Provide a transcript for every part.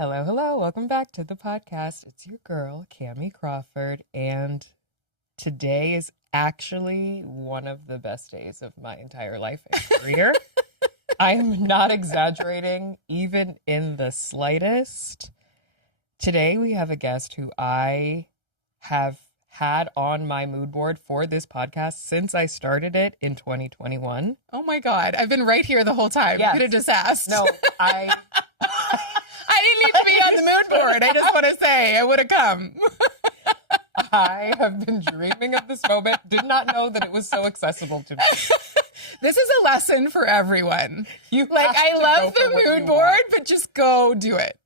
Hello, hello. Welcome back to the podcast. It's your girl, Cami Crawford, and today is actually one of the best days of my entire life and career. I'm not exaggerating, even in the slightest. Today we have a guest who I have had on my mood board for this podcast since I started it in 2021. Oh my God. I've been right here the whole time. Yes. You could have just asked. No, I didn't need to be on the mood board. I just want to say I would have come. I have been dreaming of this moment. Did not know that it was so accessible to me. This is a lesson for everyone. You I love the mood board, but just go do it.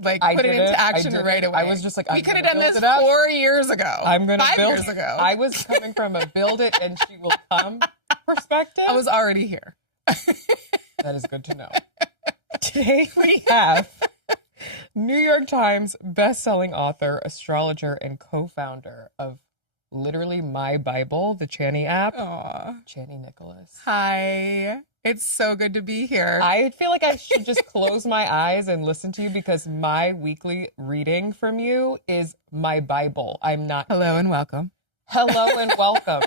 Put it into action right away. I was just like, we could have done this 4 years ago. I'm going to build 5 years ago. I was coming from a build it and she will come perspective. I was already here. That is good to know. Today we have New York Times bestselling author, astrologer, and co-founder of literally my Bible, the CHANI App, Chani Nicholas. Hi. It's so good to be here. I feel like I should just close my eyes and listen to you because my weekly reading from you is my Bible. I'm not... Hello and welcome. Hello and welcome.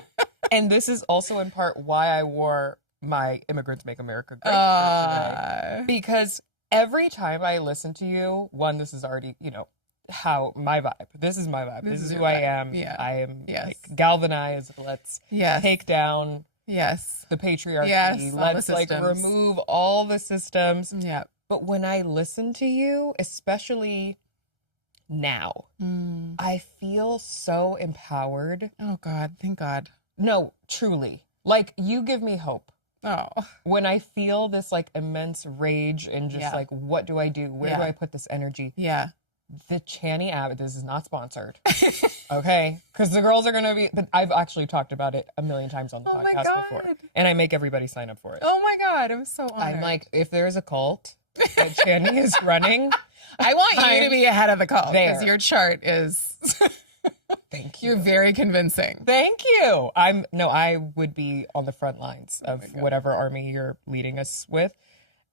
And this is also in part why I wore my Immigrants Make America Great shirt today. Because every time I listen to you, one, this is already, how my vibe. This is my vibe. This is who I am. Yeah. I am galvanized. Let's take down the patriarchy. Yes, let's remove all the systems. Yeah. But when I listen to you, especially now, I feel so empowered. Oh God, thank God. No, truly. You give me hope. Oh. When I feel this immense rage and just what do I do? Where do I put this energy? Yeah. The CHANI app, this is not sponsored. Okay? Because the girls are going to be, but I've actually talked about it a million times on the podcast before. And I make everybody sign up for it. Oh my God, I'm so honored. I'm like, if there's a cult that CHANI is running, I want you to be ahead of the cult because there. your chart is... Thank you. You're very convincing. Thank you. I would be on the front lines of whatever army you're leading us with.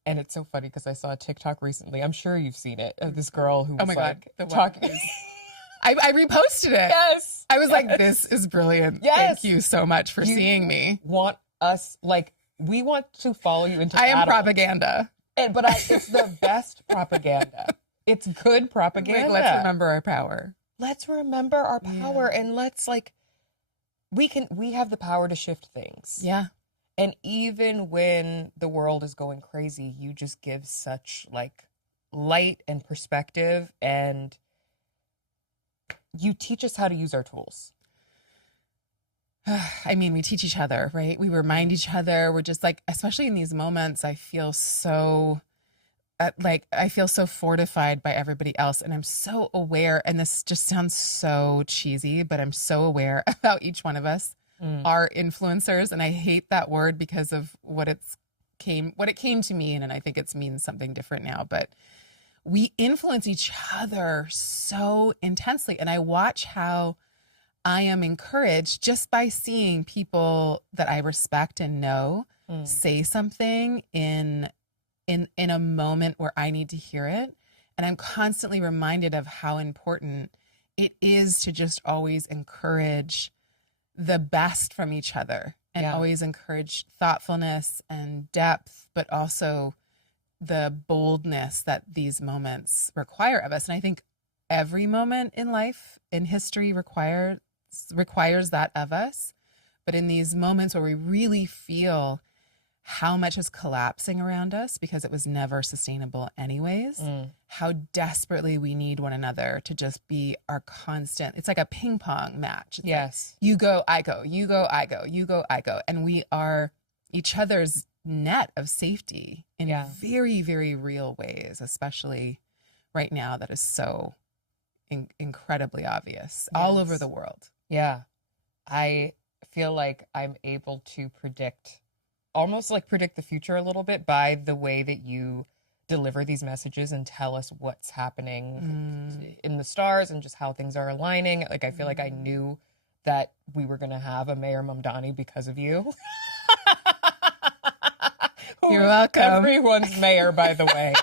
And it's so funny because I saw a TikTok recently. I'm sure you've seen it. Of this girl who was talking. I reposted it. Yes. I was like, this is brilliant. Yes. Thank you so much for seeing me. Want us, we want to follow you into I am battle. propaganda. But it's the best propaganda. It's good propaganda. Let's remember our power. Let's remember our power and let's we have the power to shift things. Yeah. And even when the world is going crazy, you just give such light and perspective, and you teach us how to use our tools. I mean, we teach each other, right? We remind each other. We're just especially in these moments, I feel so I feel so fortified by everybody else. And I'm so aware, and this just sounds so cheesy, but I'm so aware about each one of us are influencers. And I hate that word because of what it came to mean. And I think it means something different now, but we influence each other so intensely. And I watch how I am encouraged just by seeing people that I respect and know say something in a moment where I need to hear it. And I'm constantly reminded of how important it is to just always encourage the best from each other and always encourage thoughtfulness and depth, but also the boldness that these moments require of us. And I think every moment in life, in history, requires that of us. But in these moments where we really feel how much is collapsing around us because it was never sustainable anyways, how desperately we need one another to just be our constant, it's like a ping pong match. It's you go, I go, you go, I go, you go, I go. And we are each other's net of safety in very, very real ways, especially right now that is so incredibly obvious all over the world. Yeah. I feel like I'm able to almost predict the future a little bit by the way that you deliver these messages and tell us what's happening in the stars and just how things are aligning. I feel like I knew that we were going to have a Mayor Mamdani because of you. You're welcome. Everyone's mayor, by the way.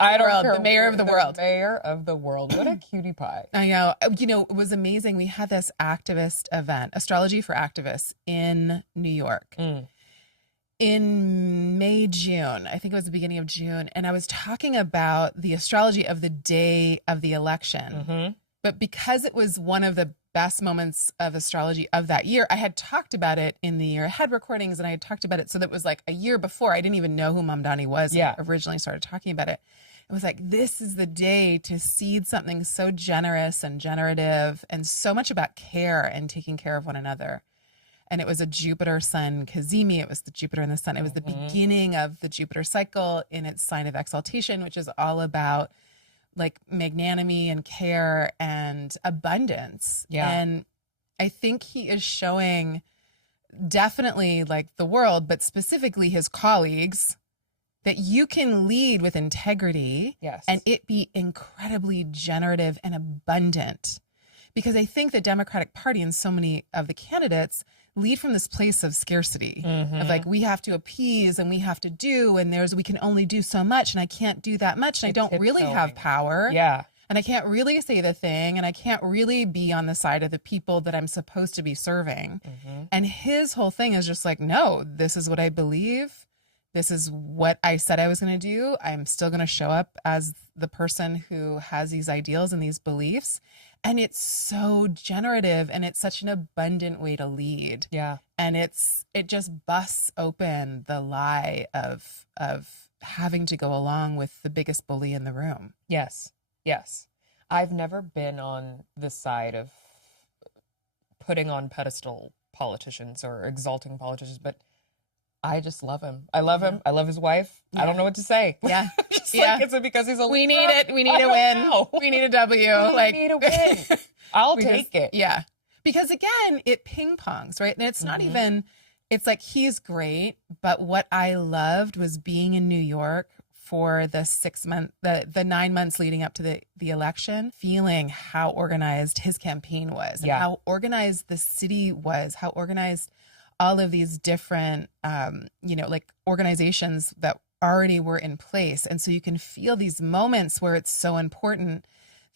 I don't care. The mayor of the world. Mayor of the world. What a cutie pie. I know. It was amazing. We had this activist event, Astrology for Activists, in New York in May, June. I think it was the beginning of June. And I was talking about the astrology of the day of the election. But because it was one of the best moments of astrology of that year, I had talked about it in the year ahead recordings, and I had talked about it. So that was like a year before. I didn't even know who Mamdani was when I originally started talking about it. It was like, this is the day to seed something so generous and generative and so much about care and taking care of one another. And it was a Jupiter Sun Kazemi. It was the Jupiter and the Sun. It was the beginning of the Jupiter cycle in its sign of exaltation, which is all about like magnanimity and care and abundance. And I think he is showing definitely like the world, but specifically his colleagues, that you can lead with integrity and it be incredibly generative and abundant. Because I think the Democratic Party and so many of the candidates lead from this place of scarcity of like, we have to appease and we have to do, and we can only do so much and I can't do that much and I don't really have power. And I can't really say the thing and I can't really be on the side of the people that I'm supposed to be serving. And his whole thing is just like, no, this is what I believe. This is what I said I was going to do. I'm still going to show up as the person who has these ideals and these beliefs. And it's so generative and it's such an abundant way to lead. And it just busts open the lie of having to go along with the biggest bully in the room. Yes. I've never been on the side of putting on pedestal politicians or exalting politicians, but I just love him. I love him. I love his wife. I don't know what to say. Like, is it because he's a We need it. We need a win. We need a W. We need a win. I'll take it. Because again, it ping pongs, right? And it's not even, it's like he's great. But what I loved was being in New York for the 9 months leading up to the election, feeling how organized his campaign was, and how organized the city was, how organized all of these different, like organizations that already were in place. And so you can feel these moments where it's so important.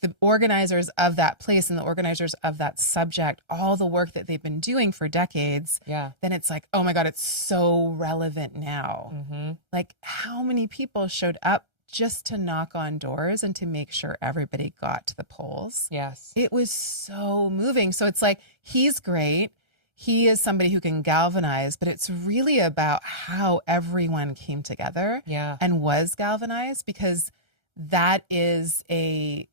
The organizers of that place and the organizers of that subject, all the work that they've been doing for decades, then it's like, oh my God, it's so relevant now. Like how many people showed up just to knock on doors and to make sure everybody got to the polls? It was so moving. So it's like, he's great. He is somebody who can galvanize, but it's really about how everyone came together and was galvanized, because that is an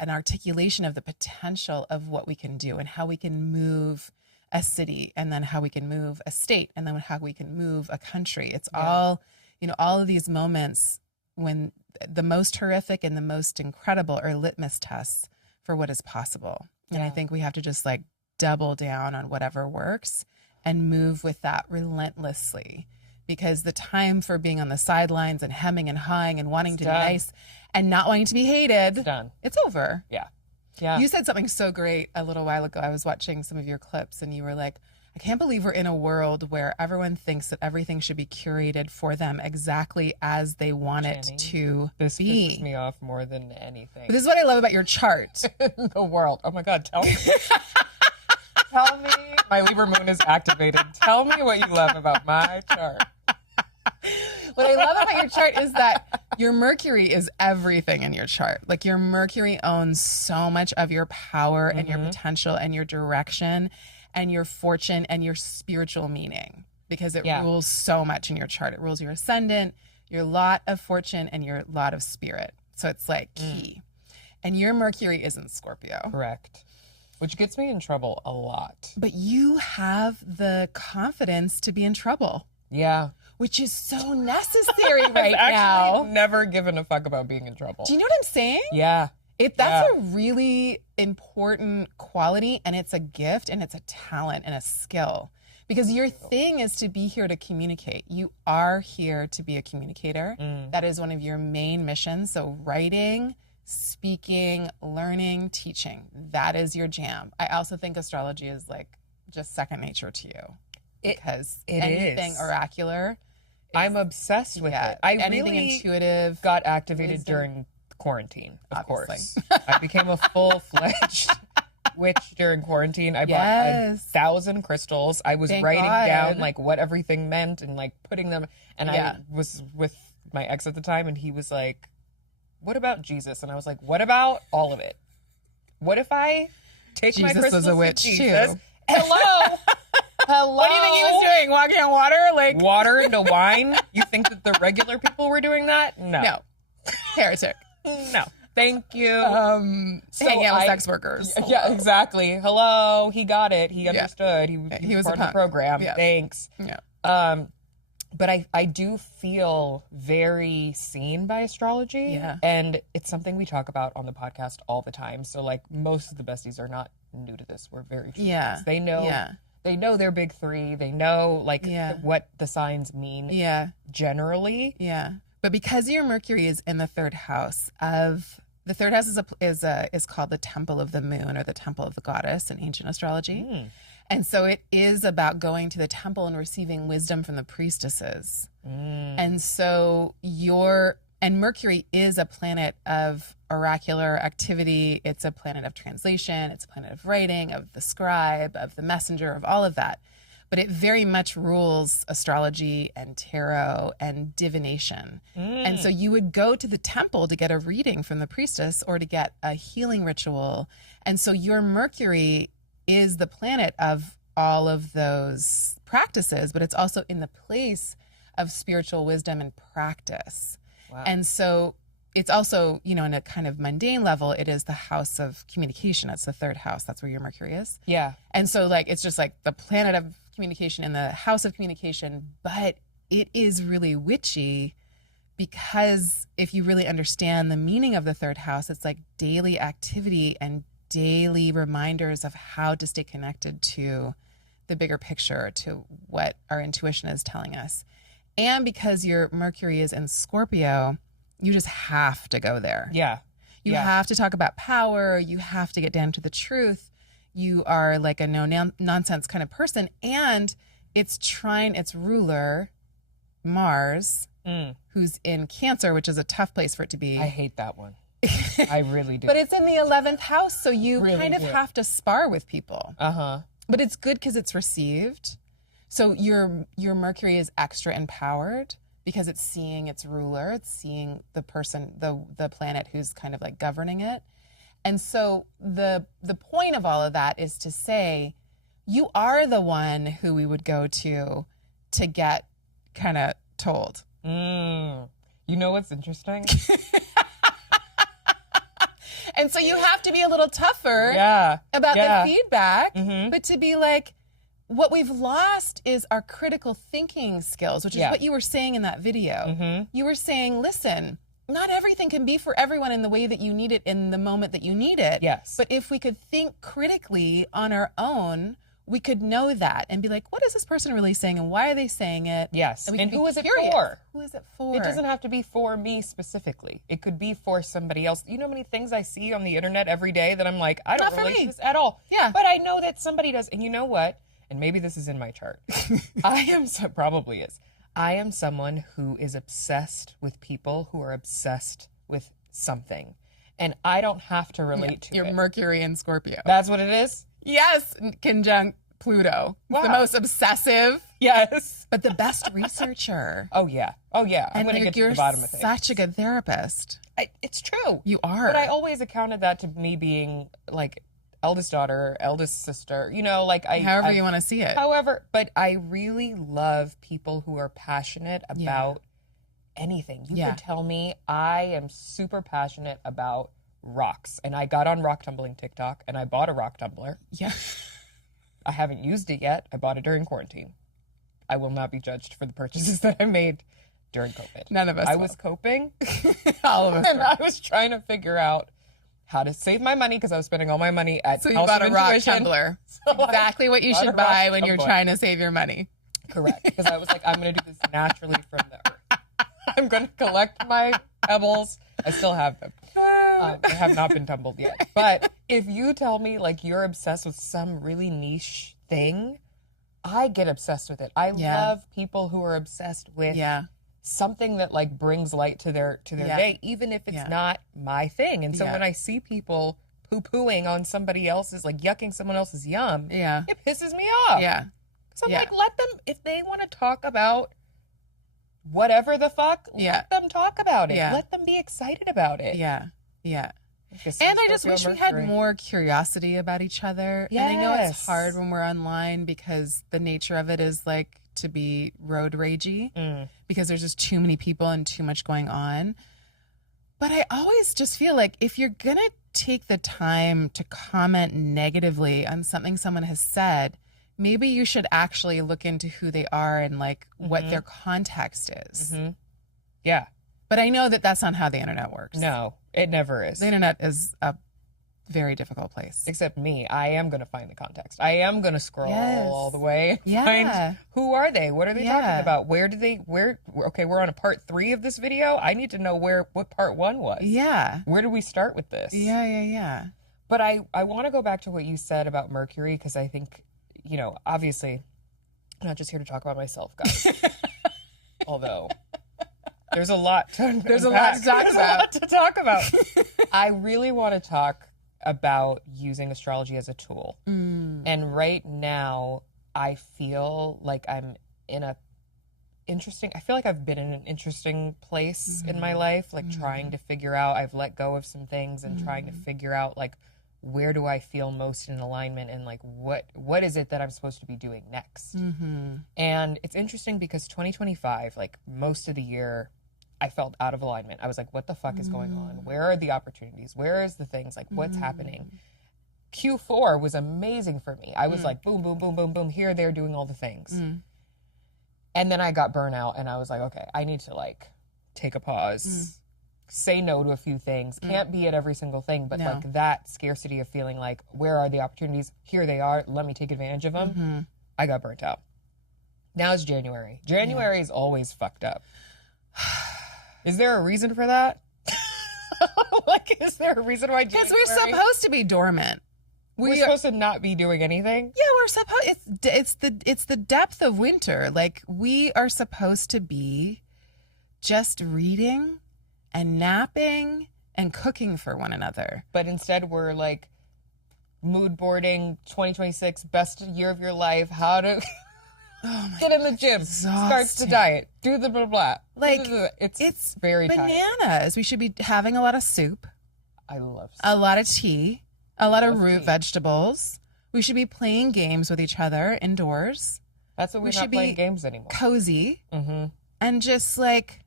articulation of the potential of what we can do and how we can move a city, and then how we can move a state, and then how we can move a country. It's all of these moments when the most horrific and the most incredible are litmus tests for what is possible. And I think we have to just like double down on whatever works and move with that relentlessly, because the time for being on the sidelines and hemming and hawing and wanting to be nice and not wanting to be hated, it's over. You said something so great a little while ago. I was watching some of your clips and you were like, I can't believe we're in a world where everyone thinks that everything should be curated for them exactly as they want it to this be. Pisses me off more than anything. But this is what I love about your chart. The world. Oh my God, tell me. Tell me, my Libra moon is activated. Tell me what you love about my chart. What I love about your chart is that your Mercury is everything in your chart. Like your Mercury owns so much of your power and your potential and your direction and your fortune and your spiritual meaning, because it rules so much in your chart. It rules your ascendant, your lot of fortune, and your lot of spirit. So it's like key. And your Mercury is in Scorpio. Correct. Which gets me in trouble a lot. But you have the confidence to be in trouble. Which is so necessary right now. I've never given a fuck about being in trouble. Do you know what I'm saying? That's a really important quality, and it's a gift, and it's a talent and a skill. Because your thing is to be here to communicate. You are here to be a communicator. That is one of your main missions. So writing, speaking, learning, teaching, that is your jam. I also think astrology is like just second nature to you, because anything oracular I'm obsessed with it. Anything really intuitive got activated wisdom. during quarantine, of Obviously. course. I became a full-fledged witch during quarantine. I bought Yes. 1,000 crystals. I was Thank writing God. down like what everything meant and like putting them. And Yeah. I was with my ex at the time, and he was like, "What about Jesus?" And I was like, "What about all of it? What if I take my Jesus crystals was a to witch Jesus? too. Hello, hello. What do you think he was doing? Walking on water? Like Water into wine? You think that the regular people were doing that? no, heretic. No. Thank you. Hanging out with sex workers. Yeah, exactly. Hello. He got it. He understood. He was part of the program. Yeah. Thanks. Yeah. But I do feel very seen by astrology. Yeah. And it's something we talk about on the podcast all the time. So like most of the besties are not new to this. We're very sure. Yeah. They know. Yeah. They know their big three. They know like what the signs mean. Yeah. Generally. Yeah. But because your Mercury is in the third house is called the Temple of the Moon or the Temple of the Goddess in ancient astrology. And so it is about going to the temple and receiving wisdom from the priestesses. And so Mercury is a planet of oracular activity. It's a planet of translation. It's a planet of writing, of the scribe, of the messenger, of all of that. But it very much rules astrology and tarot and divination. And so you would go to the temple to get a reading from the priestess or to get a healing ritual. And so your Mercury is the planet of all of those practices, but it's also in the place of spiritual wisdom and practice. Wow. And so it's also, in a kind of mundane level, it is the house of communication. It's the third house. That's where your Mercury is. Yeah. And so like, it's just like the planet of communication in the house of communication, but it is really witchy because if you really understand the meaning of the third house, it's like daily activity and daily reminders of how to stay connected to the bigger picture, to what our intuition is telling us. And because your Mercury is in Scorpio, you just have to go there. Yeah. You have to talk about power. You have to get down to the truth. You are like a no-nonsense kind of person. And it's ruler, Mars, who's in Cancer, which is a tough place for it to be. I hate that one. I really do. But it's in the 11th house, so you really kind of have to spar with people. Uh-huh. But it's good because it's received. So your Mercury is extra empowered because it's seeing its ruler, it's seeing the person, the planet who's kind of like governing it. And so the point of all of that is to say, you are the one who we would go to get kind of told. You know what's interesting? And so you have to be a little tougher about the feedback, but to be like, what we've lost is our critical thinking skills, which is what you were saying in that video. You were saying, listen, not everything can be for everyone in the way that you need it in the moment that you need it. Yes. But if we could think critically on our own, we could know that and be like, what is this person really saying and why are they saying it? Yes. And, and who is it for? Who is it for? It doesn't have to be for me specifically. It could be for somebody else. You know how many things I see on the internet every day that I'm like, I don't relate to this at all. Yeah. But I know that somebody does. And you know what? And maybe this is in my chart. Probably is. I am someone who is obsessed with people who are obsessed with something. And I don't have to relate to your it. Mercury in Scorpio. That's what it is? Yes, conjunct Pluto. Wow. The most obsessive. Yes. But the best researcher. Oh, yeah. I'm going to get to the bottom of things. You're such a good therapist. It's true. You are. But I always accounted that to me being like eldest daughter, eldest sister, however you want to see it. However, but I really love people who are passionate about anything. You could tell me I am super passionate about rocks. And I got on rock tumbling TikTok and I bought a rock tumbler. Yeah. I haven't used it yet. I bought it during quarantine. I will not be judged for the purchases that I made during COVID. None of us I was coping. All of us. And I was trying to figure out how to save my money because I was spending all my money at So you bought a rock tumbler. Exactly what you should buy when you're trying to save your money. Correct. Because I was like, I'm going to do this naturally from the earth. I'm going to collect my pebbles. I still have them. They have not been tumbled yet. But if you tell me like you're obsessed with some really niche thing, I get obsessed with it. I Yeah. love people who are obsessed with Yeah. something that like brings light to their Yeah. day, even if it's Yeah. not my thing. And so Yeah. when I see people poo-pooing on somebody else's, like yucking someone else's yum, Yeah. it pisses me off. Yeah. So I'm Yeah. like, let them, if they want to talk about whatever the fuck, Yeah. let them talk about it. Yeah. Let them be excited about it. Yeah. Yeah. Just And I just Scorpio wish we Mercury. had more curiosity about each other. And I know it's Yes. hard when we're online because the nature of it is like to be road ragey because there's just too many people and too much going on. But I always just feel like if you're going to take the time to comment negatively on something someone has said, maybe you should actually look into who they are and like what their context is. Yeah. But I know that that's not how the internet works. No, it never is. The internet is a very difficult place. Except me, I am going to find the context. I am going to scroll all the way. Yeah. Find who are they? What are they talking about? Okay, we're on a part 3 of this video. I need to know what part 1 was. Yeah. Where do we start with this? Yeah. But I want to go back to what you said about Mercury because I think, you know, obviously, I'm not just here to talk about myself, guys. Although there's a lot to talk about. I really want to talk about using astrology as a tool. And right now, I feel like I'm I feel like I've been in an interesting place in my life, like trying to figure out, I've let go of some things and trying to figure out like, where do I feel most in alignment and like, what is it that I'm supposed to be doing next? And it's interesting because 2025, like most of the year, I felt out of alignment. I was like, what the fuck is going on? Where are the opportunities? Where is the things? Like, what's happening? Q4 was amazing for me. I was like, boom, boom, boom, boom, boom, here, there, doing all the things. And then I got burnout and I was like, okay, I need to like take a pause, say no to a few things. Can't be at every single thing, but like that scarcity of feeling like, where are the opportunities? Here they are. Let me take advantage of them. I got burnt out. Now it's January. January is always fucked up. Is there a reason for that? Like, is there a reason why January? Because we're supposed to be dormant. We're supposed to not be doing anything? Yeah, we're supposed, it's the depth of winter. Like, we are supposed to be just reading and napping and cooking for one another. But instead we're like mood boarding 2026, best year of your life, how to get in the gym, starts the diet, do the blah, blah. Like, it's very bananas. tiring. We should be having a lot of soup. I love soup. A lot of tea. A lot of root vegetables. We should be playing games with each other indoors. That's what we're not playing games anymore. Cozy. And just like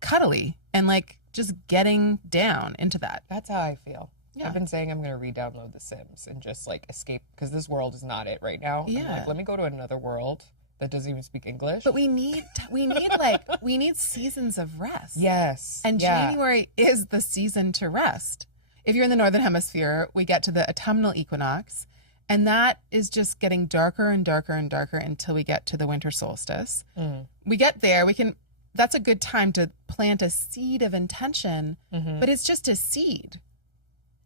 cuddly and like just getting down into that. That's how I feel. Yeah. I've been saying I'm going to re-download The Sims and just like escape because this world is not it right now. Yeah. I'm like, let me go to another world that doesn't even speak English. But we need seasons of rest. Yes. And January is the season to rest. If you're in the Northern Hemisphere, we get to the autumnal equinox, and that is just getting darker and darker and darker until we get to the winter solstice. We get there, that's a good time to plant a seed of intention, but it's just a seed.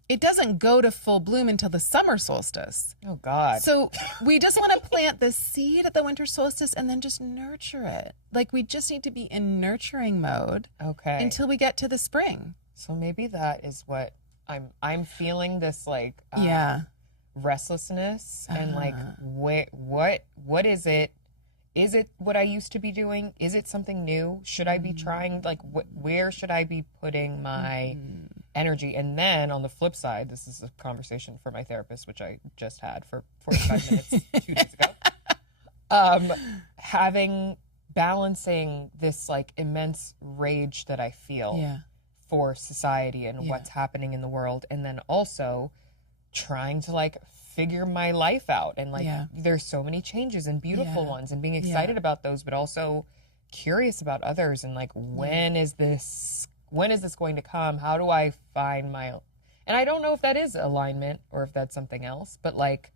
It doesn't go to full bloom until the summer solstice. Oh, God. So we just want to plant the seed at the winter solstice and then just nurture it. Like, we just need to be in nurturing mode until we get to the spring. So maybe that is what I'm feeling, this like restlessness and like what is it? Is it what I used to be doing? Is it something new? Should I be trying, like, where should I be putting my energy? And then on the flip side, this is a conversation for my therapist, which I just had for 45 minutes 2 days ago. Balancing this like immense rage that I feel for society and what's happening in the world, and then also trying to like figure my life out, and like there's so many changes and beautiful ones, and being excited about those, but also curious about others, and like when is this going to come? How do I find my, and I don't know if that is alignment or if that's something else, but like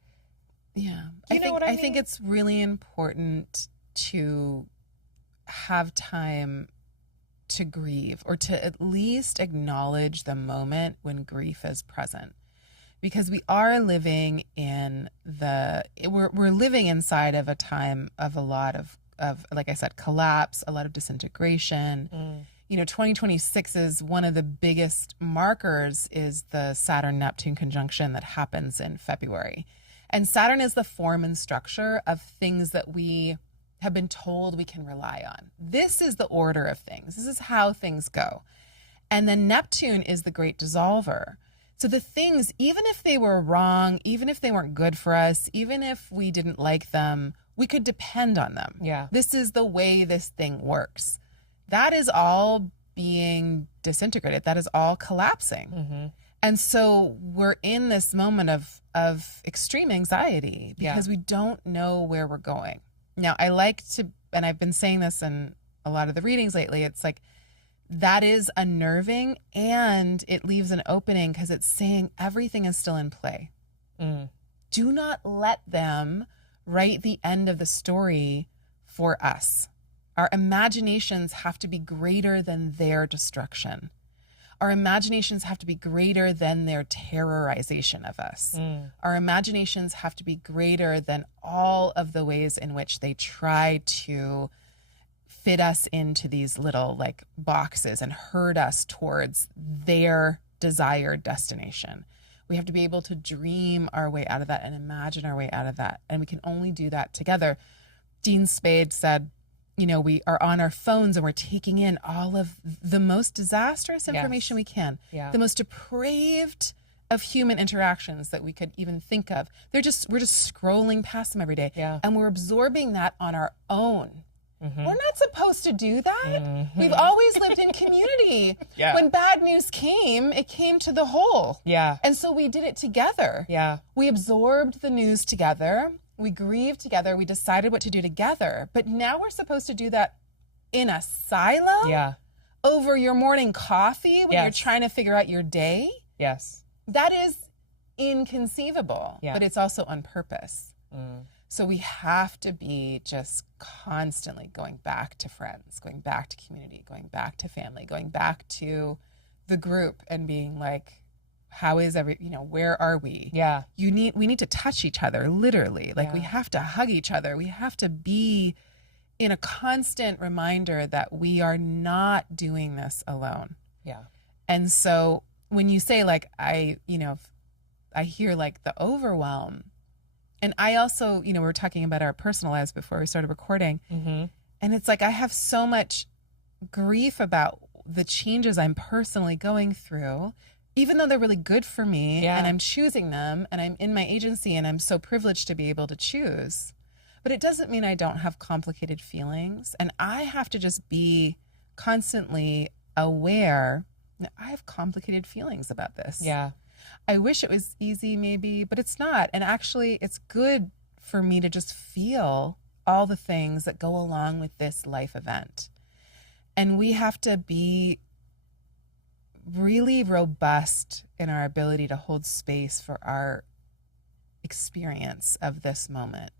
I think it's really important to have time to grieve, or to at least acknowledge the moment when grief is present. because we are living in we're living inside of a time of a lot of, like I said, collapse, a lot of disintegration. 2026 is one of the biggest markers is the Saturn-Neptune conjunction that happens in February. And Saturn is the form and structure of things that we have been told we can rely on. This is the order of things. This is how things go. And then Neptune is the great dissolver. So the things, even if they were wrong, even if they weren't good for us, even if we didn't like them, we could depend on them. Yeah. This is the way this thing works. That is all being disintegrated. That is all collapsing. And so we're in this moment of extreme anxiety because we don't know where we're going. Now, I like to, and I've been saying this in a lot of the readings lately, it's like that is unnerving and it leaves an opening because it's saying everything is still in play. Do not let them write the end of the story for us. Our imaginations have to be greater than their destruction. Our imaginations have to be greater than their terrorization of us. Our imaginations have to be greater than all of the ways in which they try to fit us into these little like boxes and herd us towards their desired destination. We have to be able to dream our way out of that and imagine our way out of that. And we can only do that together. Dean Spade said, we are on our phones and we're taking in all of the most disastrous information we can. The most depraved of human interactions that we could even think of. We're just scrolling past them every day. And we're absorbing that on our own. We're not supposed to do that. We've always lived in community. When bad news came, it came to the whole. And so we did it together. We absorbed the news together. We grieved together. We decided what to do together. But now we're supposed to do that in a silo over your morning coffee when you're trying to figure out your day. That is inconceivable, but it's also on purpose. So we have to be just constantly going back to friends, going back to community, going back to family, going back to the group and being like, how is where are we? We need to touch each other, literally. Like we have to hug each other. We have to be in a constant reminder that we are not doing this alone. And so when you say like, I hear like the overwhelm, and I also, we were talking about our personal lives before we started recording. And it's like, I have so much grief about the changes I'm personally going through, even though they're really good for me and I'm choosing them and I'm in my agency and I'm so privileged to be able to choose. But it doesn't mean I don't have complicated feelings. And I have to just be constantly aware that I have complicated feelings about this. I wish it was easy maybe, but it's not. And actually it's good for me to just feel all the things that go along with this life event. And we have to be really robust in our ability to hold space for our experience of this moment.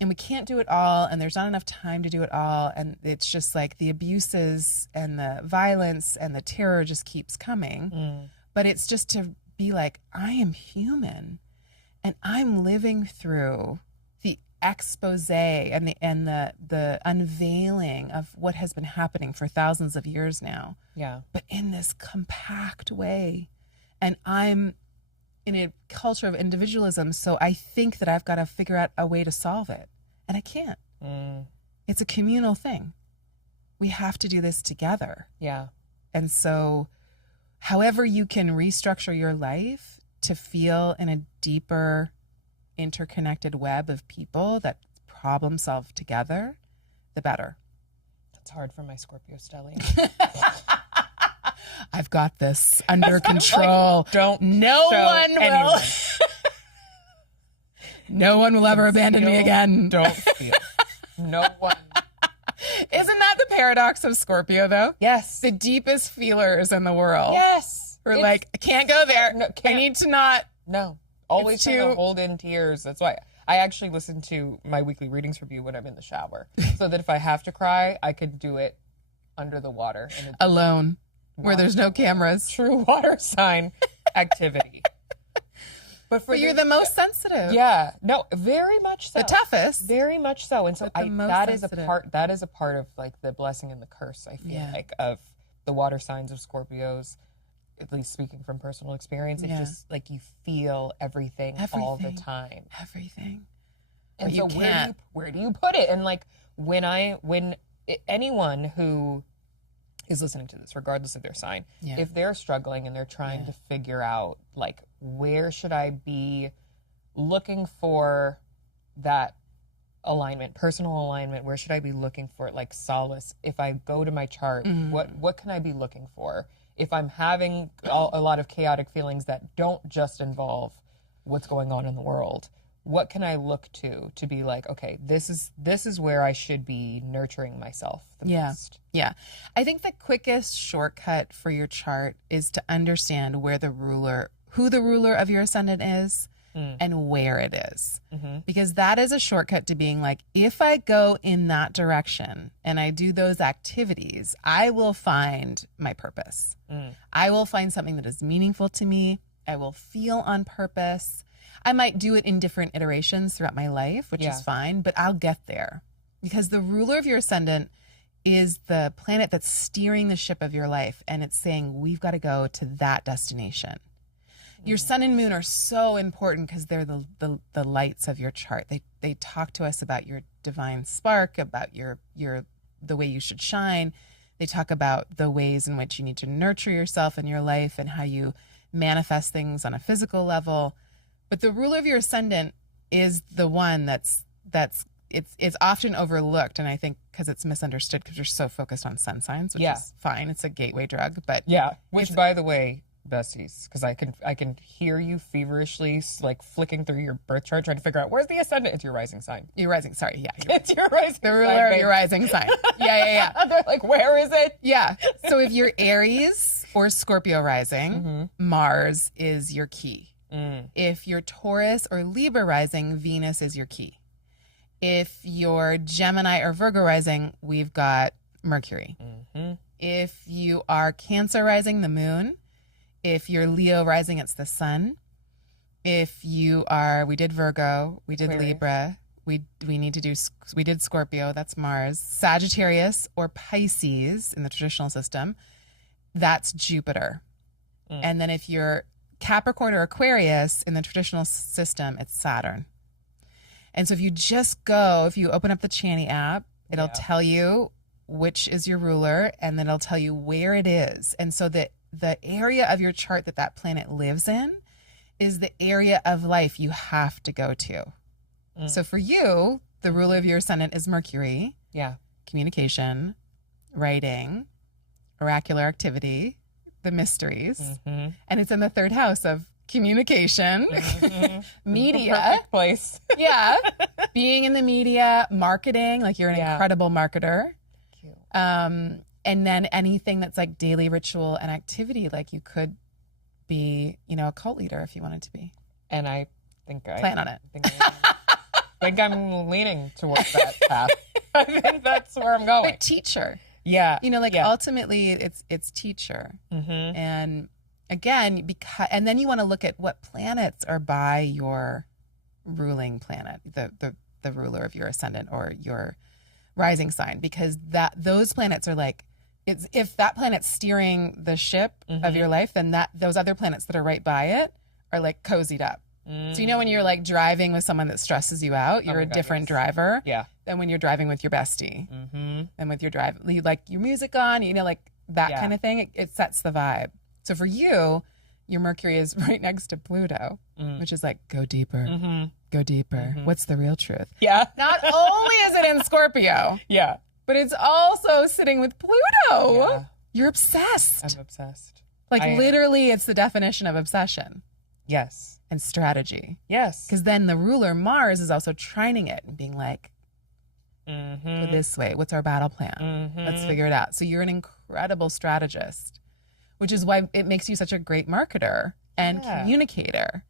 And we can't do it all, and there's not enough time to do it all. And it's just like the abuses and the violence and the terror just keeps coming. But it's just to be like, I am human and I'm living through the expose and the unveiling of what has been happening for thousands of years now. But in this compact way. And I'm in a culture of individualism, so I think that I've got to figure out a way to solve it. And I can't. It's a communal thing. We have to do this together. And so however you can restructure your life to feel in a deeper interconnected web of people that problem solve together, the better. That's hard for my Scorpio stellium. I've got this under control. Like, don't no show one will. anyone. No one will ever abandon me again. Don't feel. No one. Isn't that the paradox of Scorpio, though? Yes. The deepest feelers in the world. Yes. We're like, I can't go there. No, I need to not. No. Always trying too... to hold in tears. That's why I actually listen to my weekly readings review when I'm in the shower. So that if I have to cry, I could do it under the water. Alone. Where there's no cameras. True water sign activity. But you're the most sensitive. Yeah. No, very much so. The toughest. Very much so. And so that is a part of like the blessing and the curse, I feel like, of the water signs of Scorpios, at least speaking from personal experience. It's just like you feel everything all the time. Everything. And so where do you put it? And like anyone who is listening to this, regardless of their sign, if they're struggling and they're trying to figure out like, where should I be looking for that alignment, personal alignment? Where should I be looking for like solace? If I go to my chart, what can I be looking for? If I'm having a lot of chaotic feelings that don't just involve what's going on in the world, what can I look to be like, okay, this is where I should be nurturing myself the most? Yeah. I think the quickest shortcut for your chart is to understand who the ruler of your ascendant is and where it is. Because that is a shortcut to being like, if I go in that direction and I do those activities, I will find my purpose. I will find something that is meaningful to me. I will feel on purpose. I might do it in different iterations throughout my life, which is fine, but I'll get there. Because the ruler of your ascendant is the planet that's steering the ship of your life, and it's saying, we've got to go to that destination. Your sun and moon are so important because they're the lights of your chart. They talk to us about your divine spark, about the way you should shine. They talk about the ways in which you need to nurture yourself in your life and how you manifest things on a physical level. But the ruler of your ascendant is the one that's it's often overlooked, and I think because it's misunderstood because you're so focused on sun signs, which is fine. It's a gateway drug, but which by the way, besties, because I can hear you feverishly like flicking through your birth chart trying to figure out where's the ascendant. It's your rising sign. Your rising, sorry, it's your rising. The ruler of your rising sign. Yeah. They're like, where is it? Yeah. So if you're Aries or Scorpio rising, Mars is your key. If you're Taurus or Libra rising, Venus is your key. If you're Gemini or Virgo rising, we've got Mercury. If you are Cancer rising, the moon. If you're Leo rising, it's the sun. If you are, we did Virgo, we did Libra, we did Scorpio, that's Mars. Sagittarius or Pisces in the traditional system, that's Jupiter. And then if you're Capricorn or Aquarius in the traditional system, it's Saturn. And so if you open up the CHANI app, it'll tell you which is your ruler, and then it'll tell you where it is. And so the area of your chart that planet lives in is the area of life you have to go to. So for you, the ruler of your ascendant is Mercury. Yeah. Communication, writing, oracular activity, the mysteries. And it's in the third house of communication, media. Place. Yeah. Being in the media, marketing, like you're an incredible marketer. Cute. And then anything that's like daily ritual and activity, like you could be, a cult leader if you wanted to be. And I think plan on it. I think I'm leaning towards that path. I think that's where I'm going. But teacher. Yeah. Ultimately it's teacher. And again, and then you want to look at what planets are by your ruling planet, the ruler of your ascendant or your rising sign, because those planets are like, if that planet's steering the ship of your life, then those other planets that are right by it are like cozied up. So when you're like driving with someone that stresses you out, you're a different driver than when you're driving with your bestie. And with your drive, you like your music on, like that kind of thing. It sets the vibe. So for you, your Mercury is right next to Pluto, which is like, go deeper, go deeper. What's the real truth? Yeah. Not only is it in Scorpio, but it's also sitting with Pluto. Yeah. You're obsessed. I'm obsessed. Like literally, it's the definition of obsession. Yes. And strategy. Yes. Because then the ruler, Mars, is also trining it and being like, go this way. What's our battle plan? Let's figure it out. So you're an incredible strategist, which is why it makes you such a great marketer and communicator.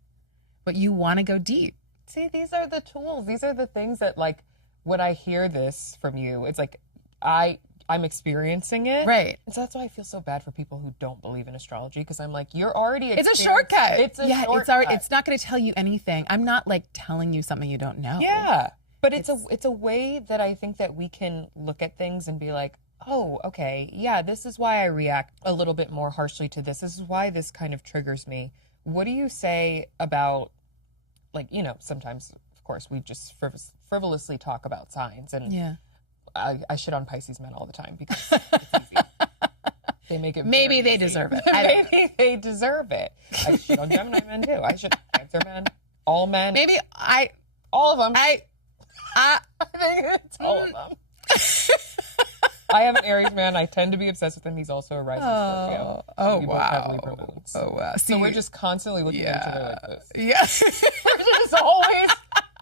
But you want to go deep. See, these are the tools. These are the things that, like, when I hear this from you, it's like, I I'm experiencing it. Right. And so that's why I feel so bad for people who don't believe in astrology, because I'm like, you're already It's a shortcut. It's a shortcut. It's already, it's not going to tell you anything. I'm not like telling you something you don't know. Yeah. But it's a way that I think that we can look at things and be like, oh, okay, yeah, this is why I react a little bit more harshly to this. This is why this kind of triggers me. What do you say about, like, you know, sometimes, of course, we just frivolously talk about signs, and Yeah. I shit on Pisces men all the time because it's easy. They make it Maybe they easy. deserve it. Maybe they deserve it. I shit on Gemini men too. I shit on Cancer men, all men. Maybe all of them. I think it's all of them. I have an Aries man. I tend to be obsessed with him. He's also a rising Scorpio. Oh, We both wow. have Libra moons. Oh, wow. See, So we're just constantly looking at each other like this. Yeah. We're just always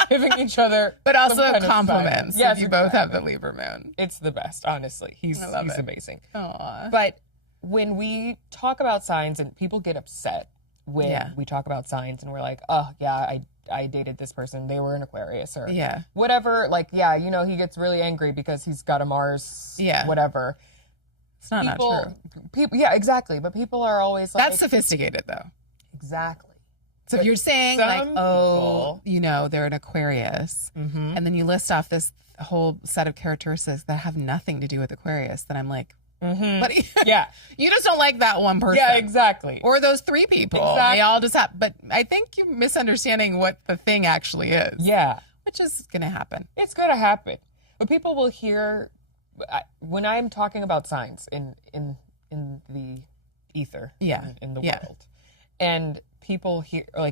giving each other But some also kind of compliments. sign. Yes, You both have the exactly. Libra moon. It's the best, honestly. He's I love it. amazing. Aw. But when we talk about signs, and people get upset when Yeah. we talk about signs, and we're like, oh, yeah, I dated this person. They were an Aquarius, or Yeah. whatever. Like, yeah, you know, he gets really angry because he's got a Mars, Yeah. whatever. It's not true. People, yeah, exactly. But people are always like, That's sophisticated, though. exactly. So if you're saying, some like, oh, you know, they're an Aquarius, Mm-hmm. and then you list off this whole set of characteristics that have nothing to do with Aquarius, then I'm like, Mm-hmm. but Yeah, you just don't like that one person. yeah, exactly. Or those three people. Exactly. They all just have, but I think you're misunderstanding what the thing actually is. Yeah, Which is going to happen. it's going to happen. But people will hear when I'm talking about signs in the ether, Yeah. in the Yeah. world, and people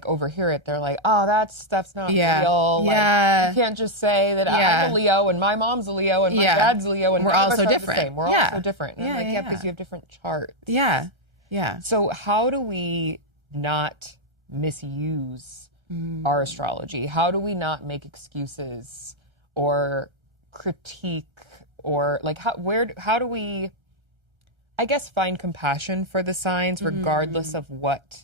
overhear it. They're like, "Oh, that's not Yeah. real. Like, Yeah. you can't just say that Yeah. I'm a Leo and my mom's a Leo and my Yeah. dad's a Leo and We're none all of us so are the different. same. We're Yeah. all so different." And Yeah, I'm like, yeah, yeah, because yeah. you have different charts. Yeah. Yeah. So how do we not misuse our astrology? How do we not make excuses or critique, or like how do we, I guess, find compassion for the signs regardless of what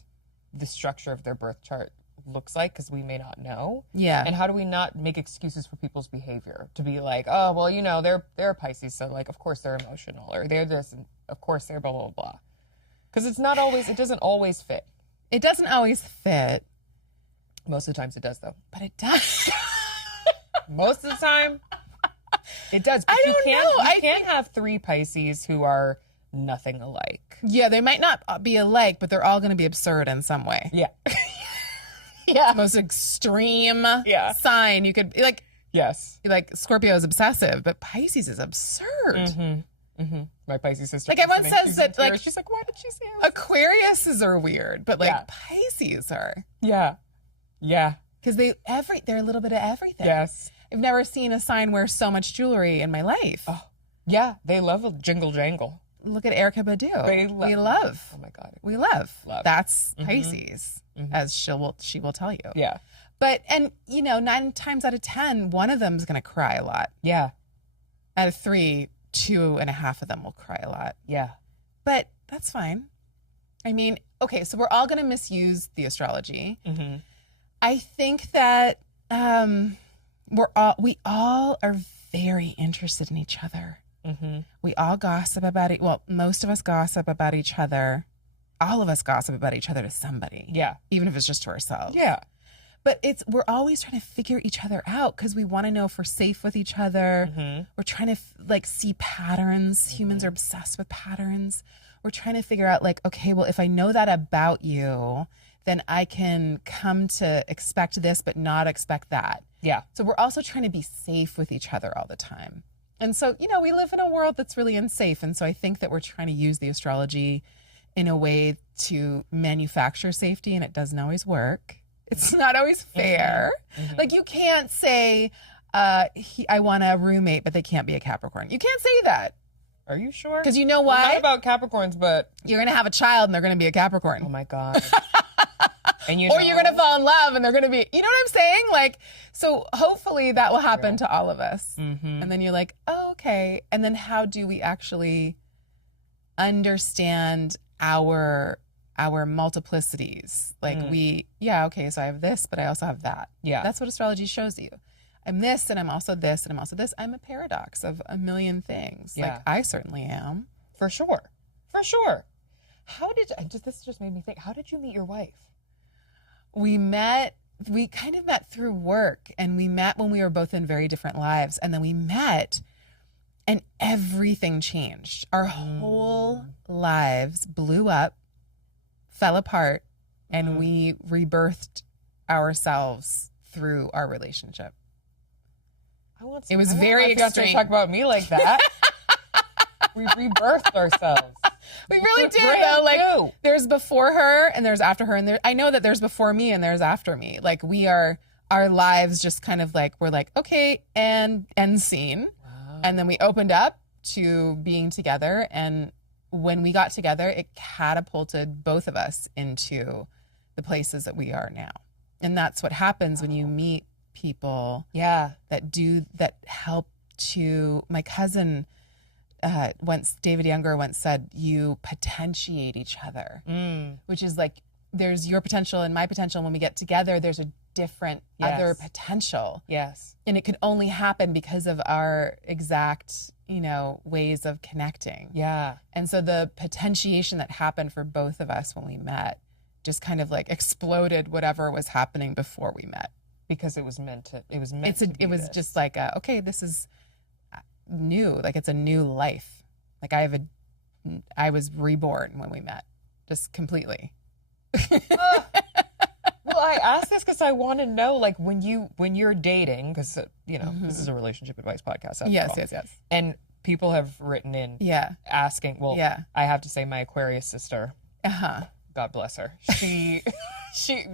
the structure of their birth chart looks like, because we may not know. Yeah. And how do we not make excuses for people's behavior, to be like, oh, well, you know, they're Pisces, so like of course they're emotional, or they're this, and of course they're blah blah blah. Because it doesn't always fit. It doesn't always fit, Most of the times it does, though. but it does. Most of the time it does. But I don't know. You can't have three Pisces who are nothing alike. Yeah, they might not be alike, but they're all going to be absurd in some way. Yeah. Yeah. Most extreme Yeah. sign you could like Scorpio is obsessive, but Pisces is absurd. Mm-hmm. My Pisces sister. Like, everyone listening, says she's that, in tears. like, she's like, why did she say it? Aquariuses are weird, but like Yeah. Pisces are, Yeah. Yeah. because they're a little bit of everything. Yes. I've never seen a sign wear so much jewelry in my life. Oh, yeah. They love a jingle jangle. Look at Erica Badu. We love. Oh my God. We love. Love. That's Pisces, as she will tell you. Yeah. But, and you know, 9 times out of 10, one of them is going to cry a lot. Yeah. Out of 3, 2.5 of them will cry a lot. Yeah. But that's fine. I mean, okay, so we're all going to misuse the astrology. Mm-hmm. I think that we all are very interested in each other. Mm-hmm. We all gossip about it. Well, most of us gossip about each other. All of us gossip about each other to somebody. Yeah. Even if it's just to ourselves. Yeah. But we're always trying to figure each other out because we want to know if we're safe with each other. Mm-hmm. We're trying to see patterns. Humans are obsessed with patterns. We're trying to figure out like, okay, well, if I know that about you, then I can come to expect this, but not expect that. Yeah. So we're also trying to be safe with each other all the time. And so, you know, we live in a world that's really unsafe. And so I think that we're trying to use the astrology in a way to manufacture safety, and it doesn't always work. It's not always fair. Mm-hmm. Like, you can't say, I want a roommate, but they can't be a Capricorn. You can't say that. Are you sure? Because you know Well, why? not about Capricorns, but You're going to have a child and they're going to be a Capricorn. oh my God. And Or you're going to fall in love and they're going to be, you know what I'm saying? Like, so hopefully that will happen to all of us. Mm-hmm. And then you're like, oh, okay. And then how do we actually understand our multiplicities? Like okay, so I have this, but I also have that. Yeah. That's what astrology shows you. I'm this and I'm also this and I'm also this. I'm a paradox of a million things. Yeah. Like I certainly am. For sure. This just made me think, how did you meet your wife? We kind of met through work, and we met when we were both in very different lives. And then we met and everything changed. Our whole lives blew up, fell apart, and we rebirthed ourselves through our relationship. It was very extreme. To talk about me like that. We rebirthed ourselves. We really did, though. Like, there's before her and there's after her, and I know that there's before me and there's after me. Like, our lives just kind of like, we're like, okay, and end scene. Wow. And then we opened up to being together, and when we got together, it catapulted both of us into the places that we are now. And that's what happens when you meet people that help to. My cousin David Younger once said, you potentiate each other, which is like, there's your potential and my potential. When we get together, there's a different other potential. Yes. And it could only happen because of our exact, ways of connecting. Yeah. And so the potentiation that happened for both of us when we met just kind of like exploded whatever was happening before we met. Because it was meant to be just like, okay, this is new. Like, it's a new life. Like, I was reborn when we met, just completely. Well, I asked this because I want to know, like, when you're dating, because this is a relationship advice podcast. Yes. And people have written in, asking. Well, I have to say, my Aquarius sister, God bless her.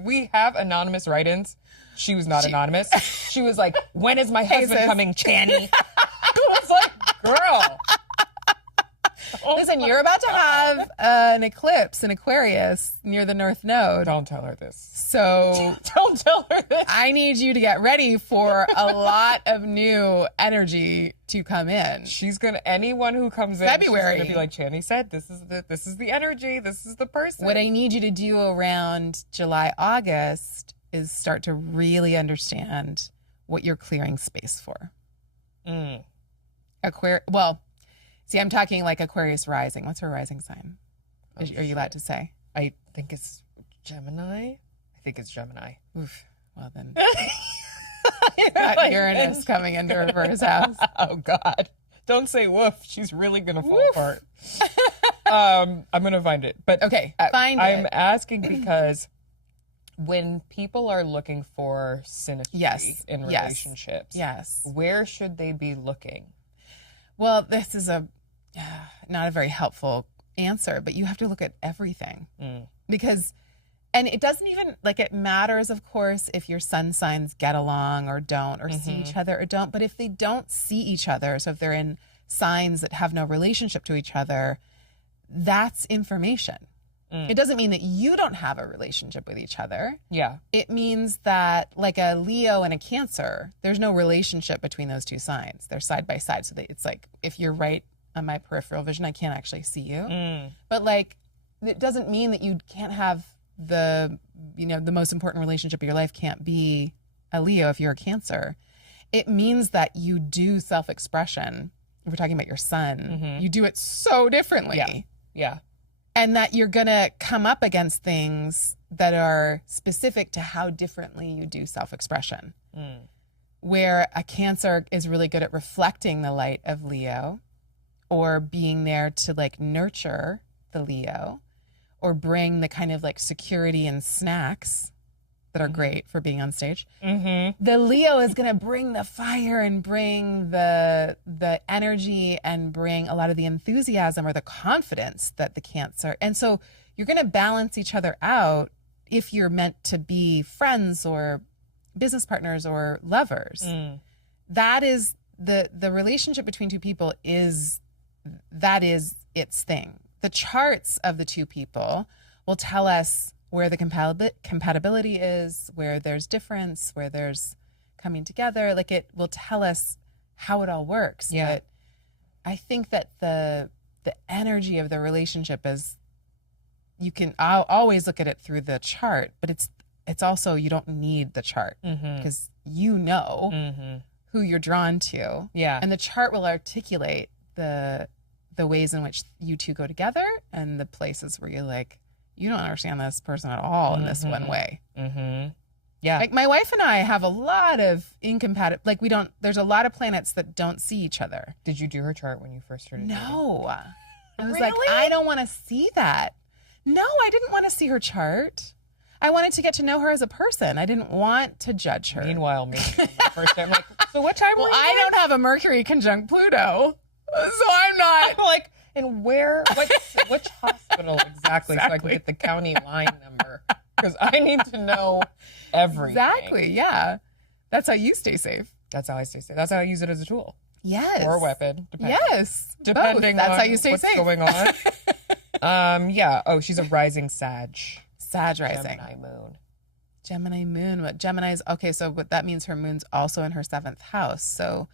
We have anonymous write-ins. She was not anonymous. She was like, "When is my husband coming, Chani?" I was like, "Girl." Listen, you're about to have an eclipse in Aquarius near the North Node. Don't tell her this. So don't tell her this. I need you to get ready for a lot of new energy to come in. Anyone who comes in, February, she's gonna be like Chani said, this is the energy, this is the person. What I need you to do around July, August is start to really understand what you're clearing space for. See, I'm talking like Aquarius rising. What's her rising sign? Are you allowed to say? I think it's Gemini. Oof. Well, then. Got Uranus coming into reverse house. Oh, God. Don't say woof. She's really going to fall apart. I'm going to find it. But okay, find it. I'm asking because when people are looking for synergy in relationships, where should they be looking? Well, this is not a very helpful answer, but you have to look at everything because, and it doesn't even, like, it matters, of course, if your sun signs get along or don't, or see each other or don't, but if they don't see each other, so if they're in signs that have no relationship to each other, that's information. It doesn't mean that you don't have a relationship with each other. Yeah. It means that, like a Leo and a Cancer, there's no relationship between those two signs. They're side by side. So it's like, if you're right on my peripheral vision, I can't actually see you. But, like, it doesn't mean that you can't have the most important relationship of your life can't be a Leo if you're a Cancer. It means that you do self-expression. If we're talking about your sun, you do it so differently. Yeah. And that you're going to come up against things that are specific to how differently you do self-expression. Where a Cancer is really good at reflecting the light of Leo, or being there to, like, nurture the Leo, or bring the kind of, like, security and snacks that are great for being on stage. The Leo is going to bring the fire and bring the energy and bring a lot of the enthusiasm or the confidence that the Cancer. And so you're going to balance each other out if you're meant to be friends or business partners or lovers. That is the relationship between two people is its thing. The charts of the two people will tell us where the compatibility is, where there's difference, where there's coming together. Like, it will tell us how it all works. Yeah. But I think that the energy of the relationship is, I'll always look at it through the chart, but it's also, you don't need the chart because you know Mm-hmm. who you're drawn to. Yeah. And the chart will articulate the ways in which you two go together and the places where you're like, you don't understand this person at all in this one way. Mm-hmm. Yeah. Like my wife and I have a lot of incompatible, like there's a lot of planets that don't see each other. Did you do her chart when you first started dating? No. I was Really? like, I don't want to see that. No, I didn't want to see her chart. I wanted to get to know her as a person. I didn't want to judge her. Meanwhile, me, the first time, like, so what time Well, were you I don't have a Mercury conjunct Pluto, so I'm not. I'm like, and which hospital exactly, so I can get the county line number? Because I need to know everything. Exactly, yeah. That's how you stay safe. That's how I stay safe. That's how I use it as a tool. Yes. Or a weapon. Depending. Yes. Depending Both. That's on how you stay what's safe. going on. Yeah. Oh, she's a rising Sag. Sag rising. Gemini moon. What Gemini's, okay, so what that means, her moon's also in her 7th house. So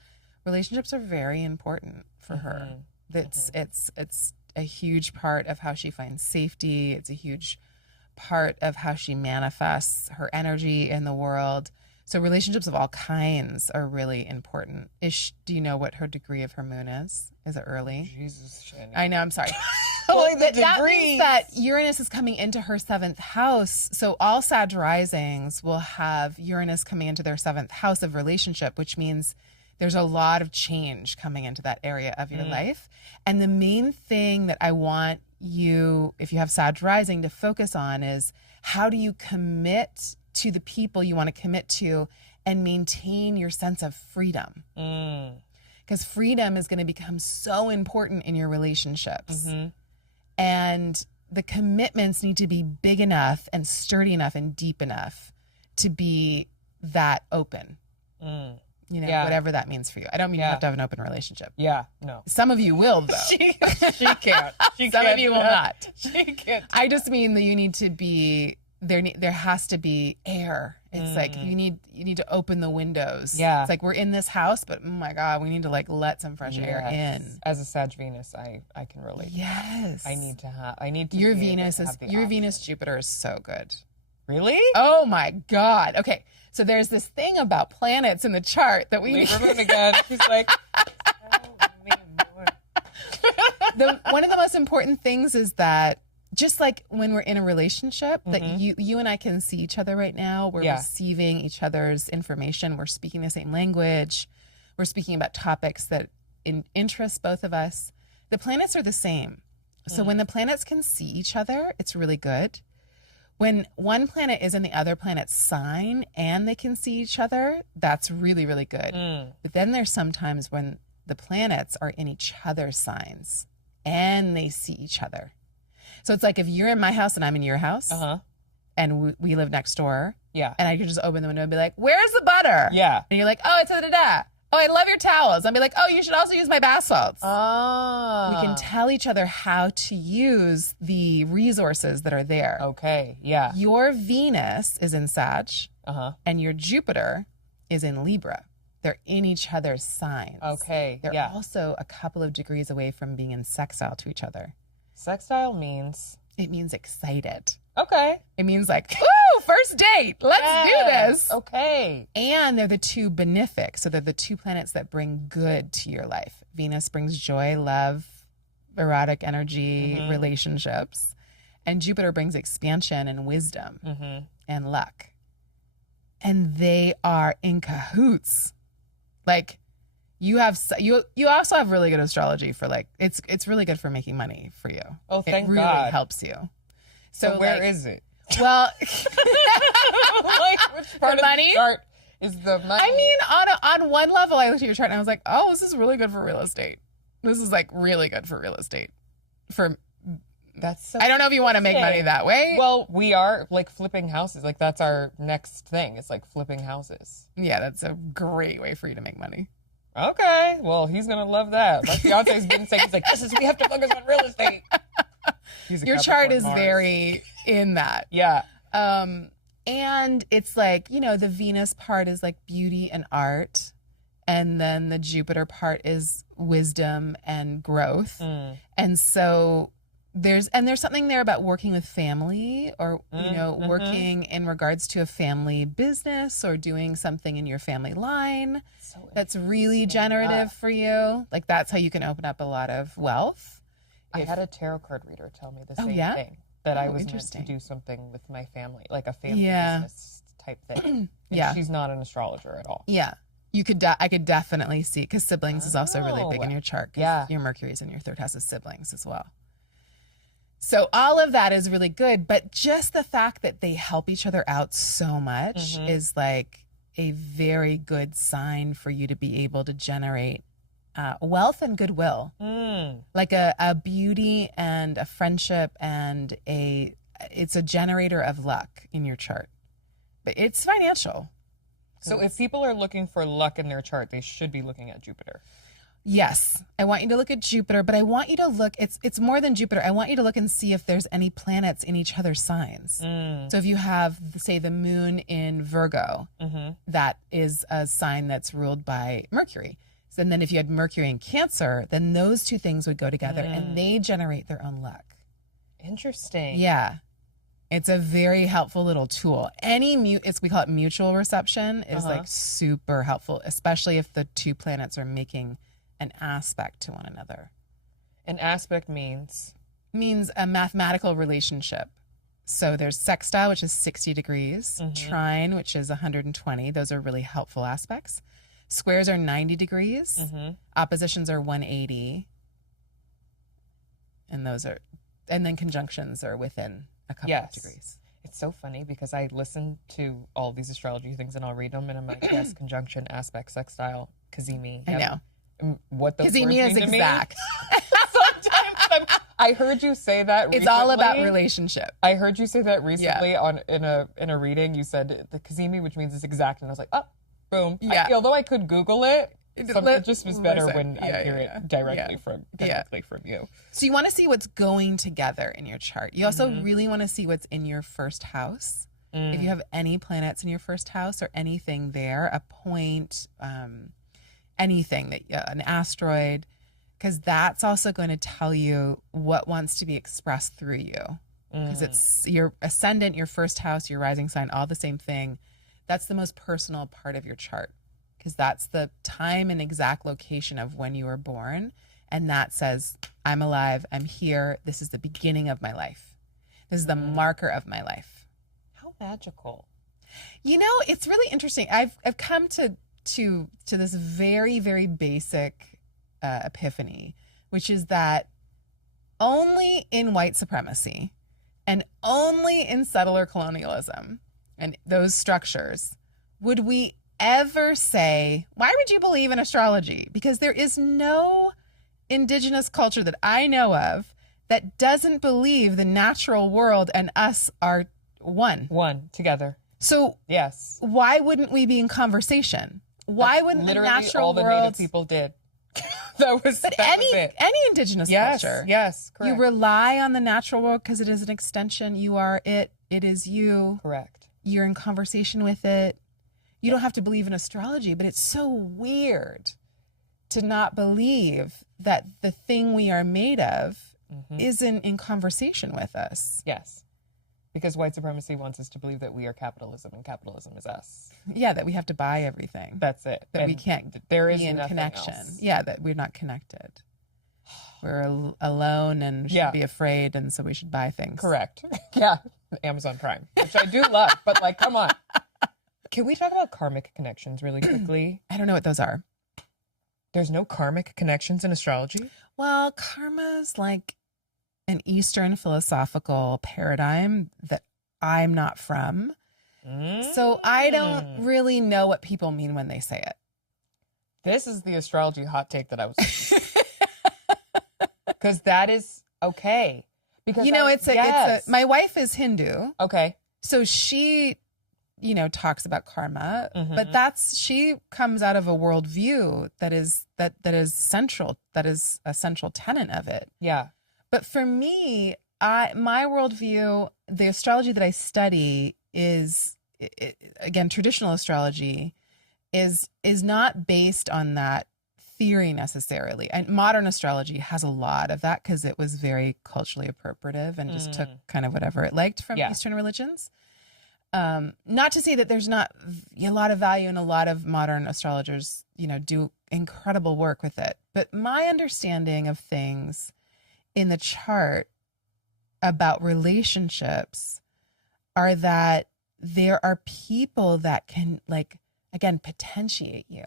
relationships are very important for her. It's a huge part of how she finds safety. It's a huge part of how she manifests her energy in the world. So relationships of all kinds are really important. Do you know what her degree of her moon is? Is it early? Jesus, Chani. I know, I'm sorry. Like the that degrees. means that Uranus is coming into her 7th house. So all Sag risings will have Uranus coming into their 7th house of relationship, which means there's a lot of change coming into that area of your life. And the main thing that I want you, if you have Sag rising, to focus on is how do you commit to the people you want to commit to and maintain your sense of freedom. Because freedom is going to become so important in your relationships. And the commitments need to be big enough and sturdy enough and deep enough to be that open. You know, whatever that means for you. I don't mean you have to have an open relationship. Yeah, no. Some of you will, though. She can't. Some of you will not. She can't. I just mean that you need to be, there has to be air. It's like you need to open the windows. Yeah. It's like we're in this house, but oh my God, we need to like let some fresh air in. As a Sag Venus, I can relate. Yes. I need to Your be Venus able to is have the your option. Venus Jupiter is so good. Really? Oh my God. Okay. So there's this thing about planets in the chart that we Leave her room again. She's like, tell me more. one of the most important things is that just like when we're in a relationship, that you and I can see each other right now. We're receiving each other's information. We're speaking the same language. We're speaking about topics that interest both of us. The planets are the same. So when the planets can see each other, it's really good. When one planet is in the other planet's sign and they can see each other, that's really, really good. But then there's sometimes when the planets are in each other's signs and they see each other. So it's like if you're in my house and I'm in your house and we live next door. Yeah. And I could just open the window and be like, where's the butter? Yeah. And you're like, oh, it's da-da-da. Oh, I love your towels. I'll be like, oh, you should also use my bath salts. Ah. We can tell each other how to use the resources that are there. Okay. Yeah. Your Venus is in Sag and your Jupiter is in Libra. They're in each other's signs. Okay. They're also a couple of degrees away from being in sextile to each other. Sextile means? It means excited. Okay. It means like, ooh, first date. Let's do this. Okay. And they're the two benefic. So they're the two planets that bring good to your life. Venus brings joy, love, erotic energy, relationships. And Jupiter brings expansion and wisdom and luck. And they are in cahoots. Like, you also have really good astrology for like, it's really good for making money for you. Oh, thank God. It really God. helps you. So where is it? Well, like, which part the of money? the chart is the money? I mean, on one level, I looked at your chart and I was like, oh, this is really good for real estate. This is like really good for real estate. That's so I don't know if you want to make money that way. Well, we are like flipping houses. Like that's our next thing. It's like flipping houses. Yeah, that's a great way for you to make money. Okay. Well, he's going to love that. My fiance's been saying, he's like, we have to focus on real estate. Your chart is very in that. Yeah. And it's like, the Venus part is like beauty and art. And then the Jupiter part is wisdom and growth. And so there's something there about working with family, or working in regards to a family business, or doing something in your family line that's really generative for you. Like, that's how you can open up a lot of wealth. I had a tarot card reader tell me the same thing, that I was meant to do something with my family, like a family business type thing. And she's not an astrologer at all. Yeah. You could, I could definitely see, because siblings is also really big in your chart. Yeah. Your Mercury's in your third house of siblings as well. So all of that is really good, but just the fact that they help each other out so much is like a very good sign for you to be able to generate wealth and goodwill. Like a beauty and a friendship, and it's a generator of luck in your chart. But it's financial. So if people are looking for luck in their chart, they should be looking at Jupiter. Yes, I want you to look at Jupiter, but I want you to look, it's more than Jupiter. I want you to look and see if there's any planets in each other's signs. So if you have, say, the moon in Virgo, that is a sign that's ruled by Mercury. So, and then if you had Mercury in Cancer, then those two things would go together and they generate their own luck. Interesting. Yeah. It's a very helpful little tool. We call it mutual reception, is like super helpful, especially if the two planets are making an aspect to one another. An aspect means a mathematical relationship. So there's sextile, which is 60 degrees, trine, which is 120. Those are really helpful aspects. Squares are 90 degrees. Oppositions are 180. And then conjunctions are within a couple of degrees. It's so funny because I listen to all these astrology things and I'll read them and I'm like, yes, conjunction, aspect, sextile, cazimi. I know. What those Cazimi words is mean to exact. Sometimes I heard you say that recently. It's all about relationship. I heard you say that recently in a reading. You said the cazimi, which means it's exact, and I was like, oh, boom. Yeah. Although I could Google it, it just was better when I hear it directly from you. So you want to see what's going together in your chart. You also really want to see what's in your first house. If you have any planets in your first house or anything there, a point, anything that an asteroid, because that's also going to tell you what wants to be expressed through you. Because it's your ascendant, your first house, your rising sign, all the same thing. That's the most personal part of your chart, because that's the time and exact location of when you were born. And that says, I'm alive, I'm here, this is the beginning of my life. This is the marker of my life. How magical. You know, it's really interesting. I've come to this very, very basic epiphany, which is that only in white supremacy and only in settler colonialism and those structures would we ever say, why would you believe in astrology? Because there is no indigenous culture that I know of that doesn't believe the natural world and us are one. One together. So yes, why wouldn't we be in conversation? Why wouldn't the natural all the world? Native people did. that was any indigenous culture. Yes, correct. You rely on the natural world because it is an extension. You are it. It is you. Correct. You're in conversation with it. You don't have to believe in astrology, but it's so weird to not believe that the thing we are made of isn't in conversation with us. Yes. Because white supremacy wants us to believe that we are capitalism and capitalism is us. Yeah, that we have to buy everything. That's it. That we can't be in connection. Else. Yeah, that we're not connected. We're alone and should be afraid, and so we should buy things. Correct. Yeah, Amazon Prime, which I do love, but like, come on. Can we talk about karmic connections really quickly? I don't know what those are. There's no karmic connections in astrology? Well, karma's like an Eastern philosophical paradigm that I'm not from. So I don't really know what people mean when they say it. This is the astrology hot take that I was because that is okay. Because it's my wife is Hindu. Okay. So she, talks about karma, but she comes out of a worldview that is central, that is a central tenet of it. Yeah. But for me, my worldview, the astrology that I study is, again, traditional astrology is not based on that theory necessarily. And modern astrology has a lot of that because it was very culturally appropriative and just took kind of whatever it liked from Eastern religions. Not to say that there's not a lot of value, and a lot of modern astrologers, do incredible work with it. But my understanding of things in the chart about relationships are that there are people that can, like, again, potentiate you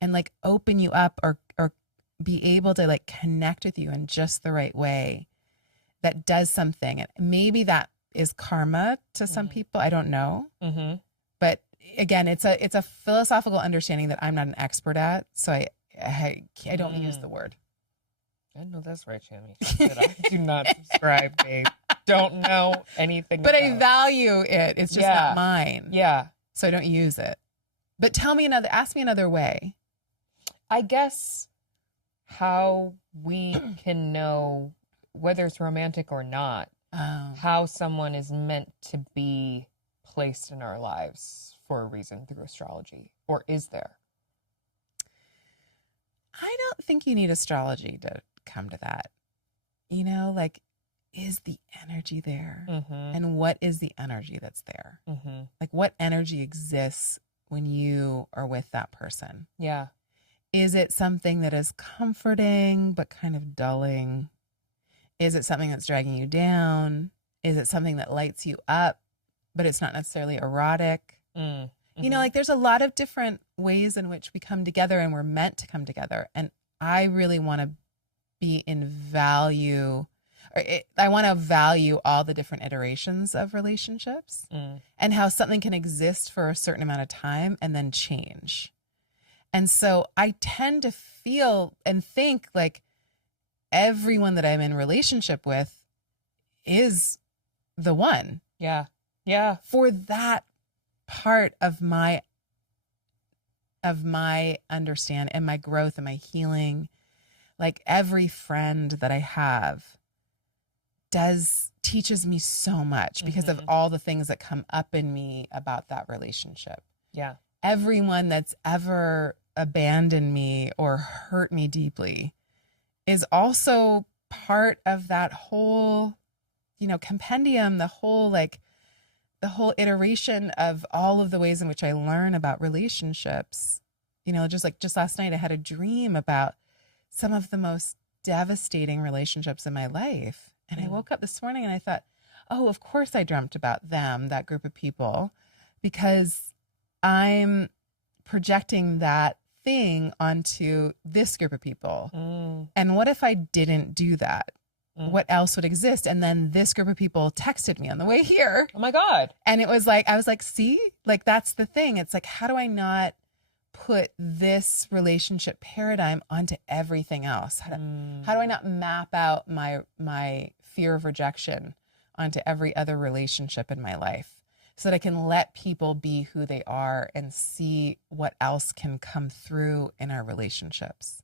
and like open you up or be able to like connect with you in just the right way that does something. And maybe that is karma to some people. I don't know. But again, it's a philosophical understanding that I'm not an expert at. So I don't use the word. I know that's right, Chani. I do not subscribe, babe. Don't know anything But about I value it. It's just not mine. Yeah. So I don't use it. But ask me another way. I guess how we can know whether it's romantic or not, how someone is meant to be placed in our lives for a reason through astrology. Or is there? I don't think you need astrology to come to that. Like, is the energy there? And what is the energy that's there? Like, what energy exists when you are with that person? Yeah. Is it something that is comforting but kind of dulling? Is it something that's dragging you down? Is it something that lights you up but it's not necessarily erotic? Like, there's a lot of different ways in which we come together, and we're meant to come together. And I really want to be in value, I want to value all the different iterations of relationships and how something can exist for a certain amount of time and then change. And so I tend to feel and think like everyone that I'm in relationship with is the one. Yeah. Yeah. For that part of my understand and my growth and my healing. Like, every friend that I have teaches me so much because of all the things that come up in me about that relationship. Yeah. Everyone that's ever abandoned me or hurt me deeply is also part of that whole, compendium, the whole iteration of all of the ways in which I learn about relationships. Just last night I had a dream about some of the most devastating relationships in my life. And I woke up this morning and I thought, oh, of course I dreamt about them, that group of people, because I'm projecting that thing onto this group of people. And what if I didn't do that? What else would exist? And then this group of people texted me on the way here. Oh my God. And it was like, I was like, see, like, that's the thing. It's like, how do I not put this relationship paradigm onto everything else? How do I not map out my fear of rejection onto every other relationship in my life so that I can let people be who they are and see what else can come through in our relationships?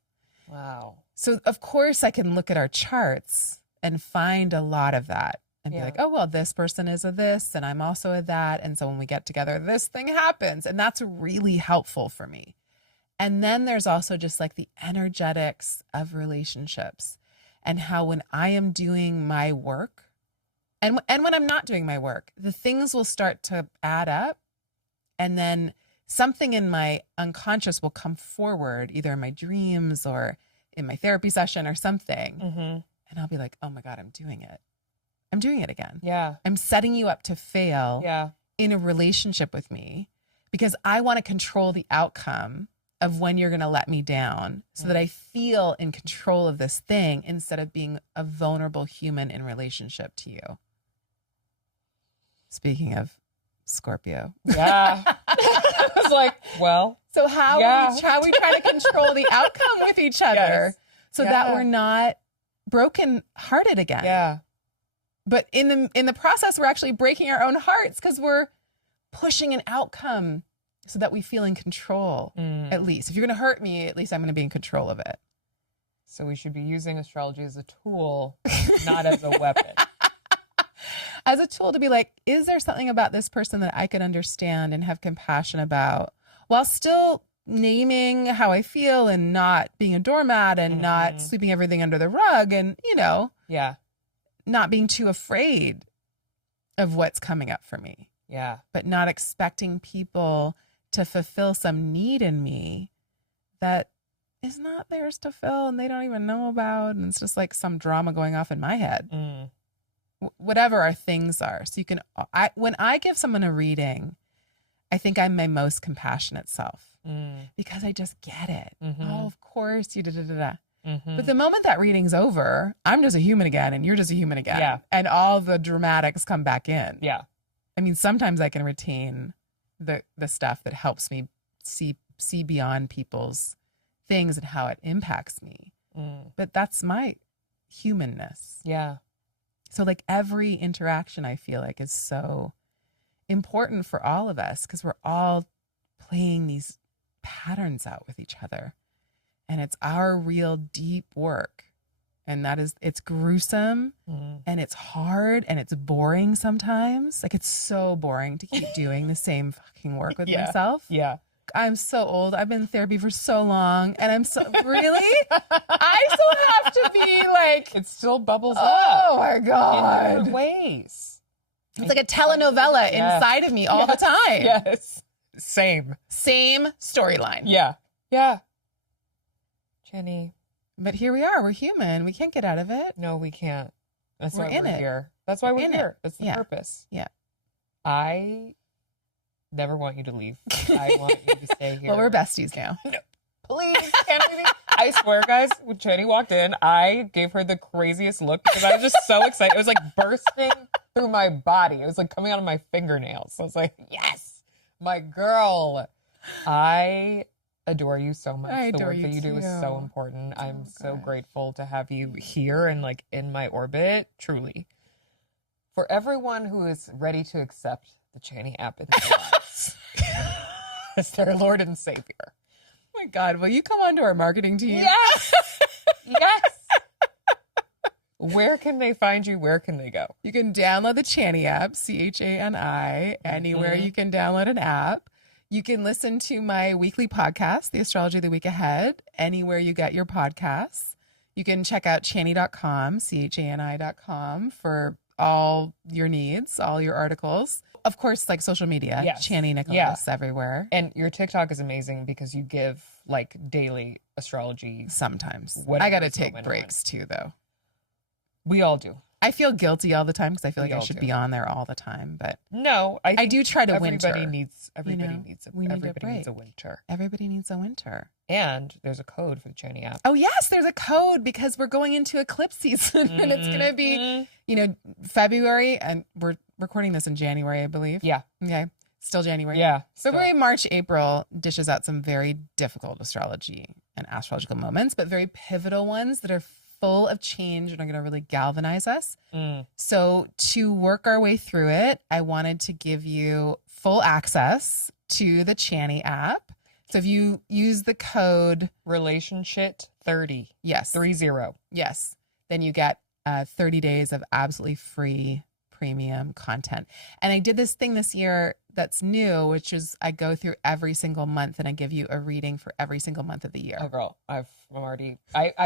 Wow. So of course I can look at our charts and find a lot of that and be like, oh, well, this person is a this and I'm also a that. And so when we get together, this thing happens. And that's really helpful for me. And then there's also just like the energetics of relationships and how when I am doing my work and when I'm not doing my work, the things will start to add up. And then something in my unconscious will come forward, either in my dreams or in my therapy session or something. And I'll be like, oh my God, I'm doing it. I'm doing it again. Yeah. I'm setting you up to fail in a relationship with me because I want to control the outcome of when you're going to let me down so that I feel in control of this thing instead of being a vulnerable human in relationship to you. Speaking of Scorpio. Yeah. I was like, well. So how are we trying to control the outcome with each other so that we're not broken hearted again? Yeah. But in the process, we're actually breaking our own hearts because we're pushing an outcome so that we feel in control, at least. If you're going to hurt me, at least I'm going to be in control of it. So we should be using astrology as a tool, not as a weapon. As a tool to be like, is there something about this person that I could understand and have compassion about while still naming how I feel and not being a doormat and not sweeping everything under the rug and, Yeah. not being too afraid of what's coming up for me. Yeah. But not expecting people to fulfill some need in me that is not theirs to fill and they don't even know about. And it's just like some drama going off in my head. Whatever our things are. So when I give someone a reading, I think I'm my most compassionate self because I just get it. Oh, of course you da-da-da-da. But the moment that reading's over, I'm just a human again and you're just a human again. Yeah. And all the dramatics come back in. Yeah. I mean, sometimes I can retain the stuff that helps me see beyond people's things and how it impacts me. But that's my humanness. Yeah. So like every interaction I feel like is so important for all of us because we're all playing these patterns out with each other. And it's our real deep work. And it's gruesome and it's hard and it's boring sometimes. Like it's so boring to keep doing the same fucking work with myself. Yeah. I'm so old. I've been in therapy for so long and I'm so, really? I still have to be like. It still bubbles up. Oh my God. In different ways. It's like a telenovela inside of me all the time. Yes. Same storyline. Yeah. Yeah. Chani. But here we are. We're human. We can't get out of it. No, we can't. That's We're why in we're it. here. That's why we're in here. it. That's the Yeah. purpose. Yeah. I never want you to leave. I want you to stay here. Well, we're besties now. No, please, can't we be? I swear, guys, when Chani walked in, I gave her the craziest look because I was just so excited. It was like bursting through my body. It was like coming out of my fingernails. I was like, yes, my girl. I adore you so much. I the adore work you that you do is too. so important. I'm so gosh. grateful to have you here and like in my orbit, truly. For everyone who is ready to accept the CHANI app in their lives as their Lord and Savior. Oh my God. Will you come onto our marketing team? Yes! Yes! Where can they find you? Where can they go? You can download the CHANI app, CHANI, anywhere you can download an app. You can listen to my weekly podcast, The Astrology of the Week Ahead, anywhere you get your podcasts. You can check out chani.com, CHANI.com for all your needs, all your articles. Of course, like social media, Yes. Chani Nicholas everywhere. And your TikTok is amazing because you give like daily astrology. Sometimes. Whatever I got to is take going breaks too, though. We all do. I feel guilty all the time because I feel We like I all should do. be on there all the time. But No, I think do try to everybody winter. needs we need a everybody needs a break. winter. Everybody needs a winter. And there's a code for the CHANI app. Oh, yes, there's a code because we're going into eclipse season and it's going to be, February, and we're recording this in January, I believe. Yeah. Okay. Still January. Yeah. February, March, April dishes out some very difficult astrology and astrological moments, but very pivotal ones that are full of change and are going to really galvanize us. So to work our way through it, I wanted to give you full access to the CHANI app. So if you use the code Relationship 30. yes, 30. yes, then you get 30 days of absolutely free premium content. And I did this thing this year that's new, which is I go through every single month and I give you a reading for every single month of the year. Oh, girl, I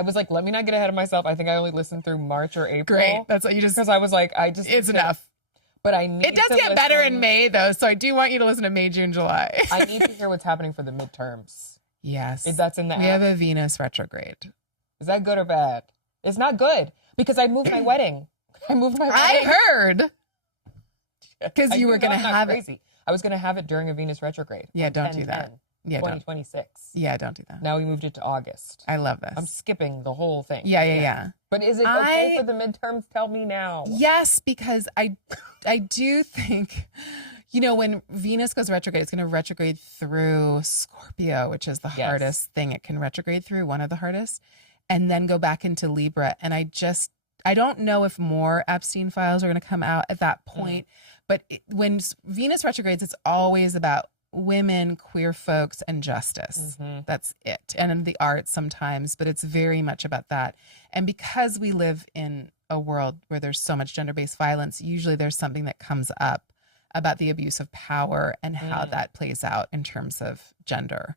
was like, let me not get ahead of myself. I think I only listened through March or April. Great. That's what you just, Because I was like, it's enough. But I need It does to get better in listen. May though. So I do want you to listen to May, June, July. I need to hear what's happening for the midterms. Yes. If that's in the We app. have a Venus retrograde. Is that good or bad? It's not good because I moved my wedding. I moved my wedding. I heard. Because you were going to have it. Crazy. I was going to have it during a Venus retrograde. Yeah, on don't do 10/10, that. Yeah, don't. 2026. Yeah, don't do that. Now we moved it to August. I love this. I'm skipping the whole thing. Yeah. But is it okay for the midterms? Tell me now. Yes, because I do think, when Venus goes retrograde, it's going to retrograde through Scorpio, which is the hardest thing it can retrograde through, one of the hardest, and then go back into Libra. And I don't know if more Epstein files are going to come out at that point, but when Venus retrogrades, it's always about women, queer folks, and justice. That's it. And in the arts sometimes, but it's very much about that. And because we live in a world where there's so much gender-based violence, usually there's something that comes up about the abuse of power and how that plays out in terms of gender.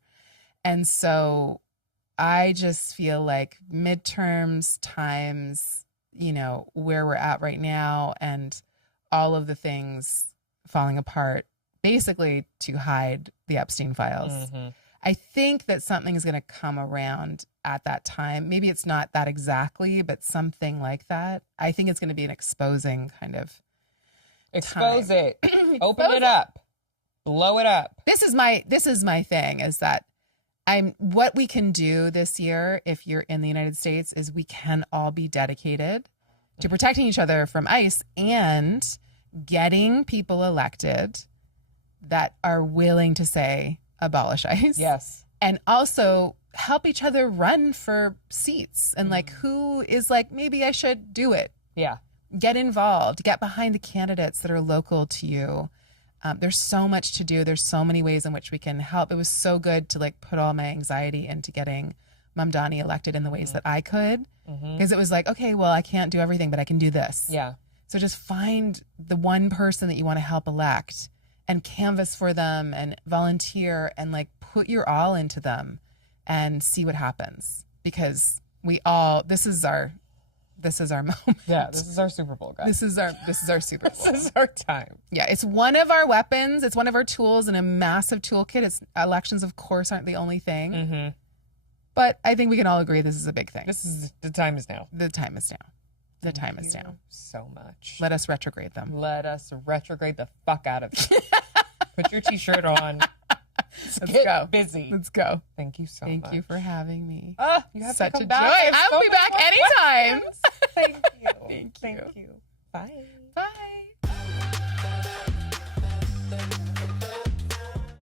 And so I just feel like midterms times, you know, where we're at right now and all of the things falling apart, basically to hide the Epstein files. Mm-hmm. I think that something is going to come around at that time. Maybe it's not that exactly, but something like that. I think it's going to be an exposing kind of Expose time. it. Open it up. Blow it up. This is my thing, is that what we can do this year, if you're in the United States, is we can all be dedicated to protecting each other from ICE and getting people elected that are willing to say abolish ICE. Yes. And also help each other run for seats and like who is like, maybe I should do it. Yeah. Get involved, get behind the candidates that are local to you. There's so much to do. There's so many ways in which we can help. It was so good to like put all my anxiety into getting Mamdani elected in the ways that I could, because it was like, okay, well, I can't do everything, but I can do this. Yeah. So just find the one person that you want to help elect and canvas for them and volunteer and like put your all into them and see what happens, because this is our moment. Yeah, this is our Super Bowl, guys. This is our Super Bowl. This is our time. Yeah, it's one of our weapons. It's one of our tools in a massive toolkit. Elections, of course, aren't the only thing. Mm-hmm. But I think we can all agree this is a big thing. The time is now. The time is now. The time Thank is you now. so much. Let us retrograde them. Let us retrograde the fuck out of it. Put your t-shirt on. Let's Get go. busy. Let's go. Thank you so much. Thank you for having me. You have Such to a come joy. back. I'll be back anytime. Thank you. Thank you. Thank you. Bye. Bye.